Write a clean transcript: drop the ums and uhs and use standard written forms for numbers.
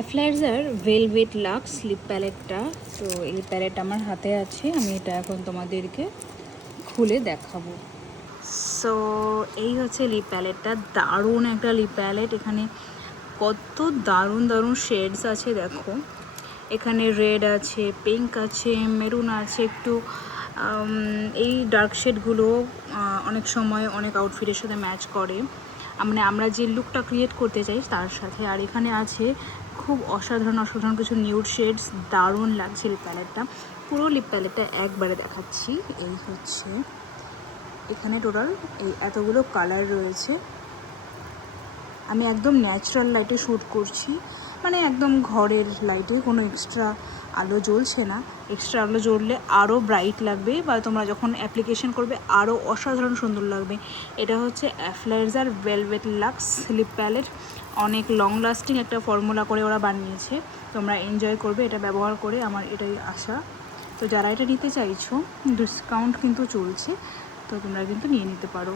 অ্যাফ্লাইজার velvet lux lip প্যালেটটা। তো এই palette আমার হাতে আছে, আমি এটা এখন তোমাদেরকে খুলে দেখাবো। সো এই হচ্ছে লিপ প্যালেটটা, দারুণ একটা লিপ প্যালেট। এখানে কত দারুণ দারুণ শেডস আছে দেখো। এখানে রেড আছে, পিঙ্ক আছে, মেরুন আছে, একটু এই ডার্ক শেডগুলো অনেক সময় অনেক আউটফিটের সাথে ম্যাচ করে, মানে আমরা যে লুকটা ক্রিয়েট করতে চাই তার সাথে। আর এখানে আছে খুব অসাধারণ অসাধারণ কিছু নিউড শেডস, দারুণ লাগছে লিপ প্যালেটটা। পুরো লিপ প্যালেটটা একবারে দেখাচ্ছি। এই হচ্ছে এখানে টোটাল এই এতগুলো কালার রয়েছে। আমি একদম ন্যাচারাল লাইটে শ্যুট করছি, মানে একদম ঘরের লাইটে, কোনো এক্সট্রা আলো জ্বলছে না। এক্সট্রা আলো জ্বললে আরও ব্রাইট লাগবে, বা তোমরা যখন অ্যাপ্লিকেশন করবে আরও অসাধারণ সুন্দর লাগবে। এটা হচ্ছে অ্যাফ্লাইজার ভেলভেট লাক্স লিপ প্যালেট। অনেক লং লাস্টিং একটা ফর্মুলা করে ওরা বানিয়েছে, তোমরা এনজয় করবে এটা ব্যবহার করে, আমার এটাই আশা। তো যারা এটা নিতে চাইছো ডিসকাউন্ট কিন্তু চলছে, তো তোমরা কিন্তু নিয়ে নিতে পারো।